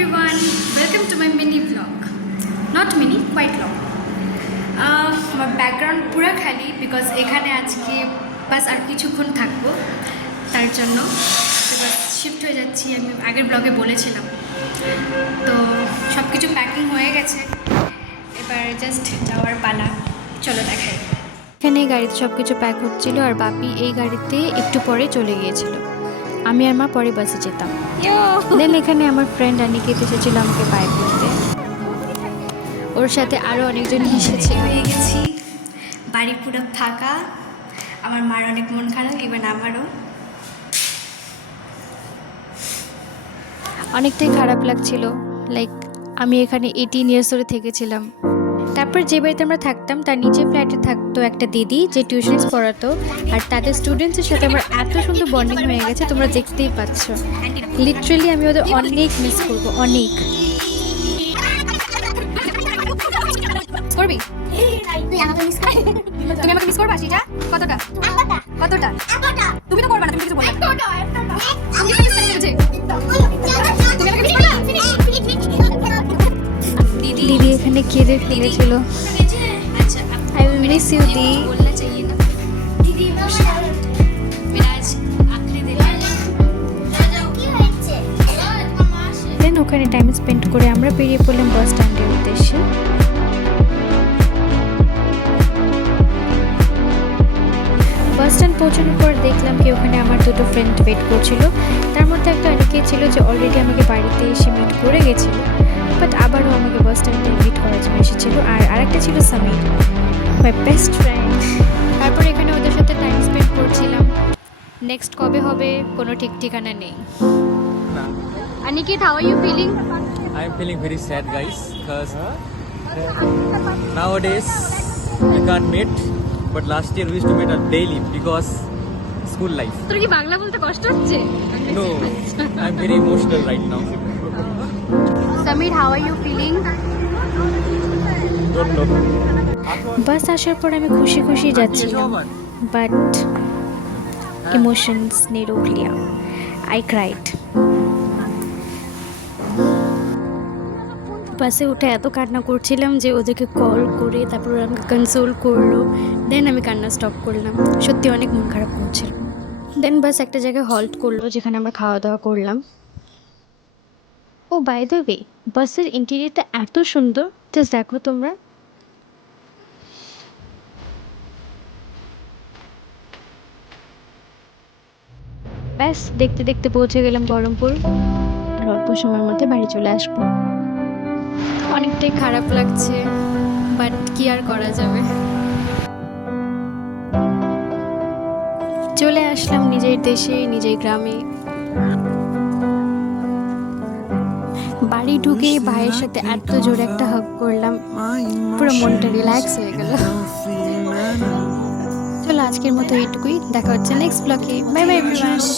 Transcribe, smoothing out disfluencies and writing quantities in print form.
everyone, welcome to my mini vlog. Not mini, quite long. আমার background পুরো খালি because এখানে আজকে বাস আর কিছুক্ষণ থাকবো, তার জন্য এবার শিফট হয়ে যাচ্ছি। আমি আগের ব্লগে বলেছিলাম, তো সব কিছু প্যাকিং হয়ে গেছে, এবার জাস্ট যাওয়ার পালা। চলো দেখাই। এখানে গাড়িতে সব কিছু প্যাক হচ্ছিল আর বাপি এই গাড়িতে একটু পরে চলে গিয়েছিল। আমি আর মা পরে বাসে যেতাম। দেন এখানে আমার ফ্রেন্ড অনিকেত এসেছিল আমাকে বাই করতে। ওর সাথে আরও অনেকজন এসেছে। হয়ে গেছি, বাড়ি পুরো ফাঁকা। আমার মার অনেক মন খারাপ, ইভেন আমারও। অনেকটাই খারাপ লাগছিল, লাইক আমি এখানে 18 ইয়ার্স ধরে থেকেছিলাম। তারপর যে বাড়িতে আমরা থাকতাম তার নিচে ফ্ল্যাটে থাকতো একটা দিদি যে টিউশনস পড়াতো, আর তাদের স্টুডেন্টসের সাথে আমার এত সুন্দর বন্ডিং হয়ে গেছে, তোমরা দেখতেই পাচ্ছ। লিটারালি আমি ওদের অনেক মিস করবো, অনেক। করবি? তুমি আমাকে মিস করবা সেটা? কতটা? কতটা? তুমি তো করবা না, তুমি কিছু বলবে না। তুমি কি মিস করবে? তুমি আমাকে মিস করবা? দিদি এখানে কেঁদে ফেলেছিল। I will miss you, Di. बोलना चाहिए ना दीदी, मेरा आज आखिरी दिन है। দেন ওখানে টাইম স্পেন্ড করে আমরা বেরিয়ে পড়লাম বাস স্ট্যান্ডের উদ্দেশ্যে। বাস স্ট্যান্ড পৌঁছানোর পর দেখলাম কি ওখানে আমার দুটো ফ্রেন্ড ওয়েট করছিল। তার মধ্যে একটা অনেকে ছিল যে অলরেডি আমাকে বাড়িতে এসে মিট করে গেছিল, বাট আবারও আমাকে বাস স্ট্যান্ডে মিট করার জন্য এসেছিল। আর আরেকটা ছিল সামির, মাই বেস্ট ফ্রেন্ড। তারপর এখানে ওদের সাথে টাইম স্পেন্ড করছিলাম। নেক্সট কবে হবে কোনো ঠিক ঠিকানা নেই। Aniket, how are you feeling? I am feeling very sad, guys, because nowadays we can't meet, but last year we used to meet daily because school life. তোর কি বাংলা বলতে কষ্ট হচ্ছে? No, I'm very emotional right now. Samir, how are you feeling? Don't know. বাস আসার পর আমি খুশি খুশি যাচ্ছিলাম, বাট ইমোশনস ने रोक लिया। I cried. বাসে উঠে এত কান্না করছিলাম যে ওদেরকে কল করে তারপর ওরা আমাকে কনসোল করলো। দেন আমি কান্না স্টপ করলাম, সত্যি অনেক মন খারাপ করছিল। দেন বাস একটা জায়গায় হল্ট করলো যেখানে আমরা খাওয়া দাওয়া করলাম। ও বাই দ্য ওয়ে, বাসের ইন্টেরিয়রটা এত সুন্দর, জাস্ট দেখো তোমরা। ব্যাস দেখতে দেখতে পৌঁছে গেলাম বহরমপুর, আর অল্প সময়ের মধ্যে বাড়ি চলে আসবো। অনেকটাই খারাপ লাগছে, বাট কি আর করা যাবে। চলে আসলাম নিজের দেশে, নিজের গ্রামে। বাড়ি ঢুকে ভাইয়ের সাথে এত জোরে একটা হাগ করলাম, পুরো মনটা রিল্যাক্স হয়ে গেল। চলো আজকের মতো এইটুকুই, দেখা হচ্ছে নেক্সট ব্লগে। Bye bye everyone.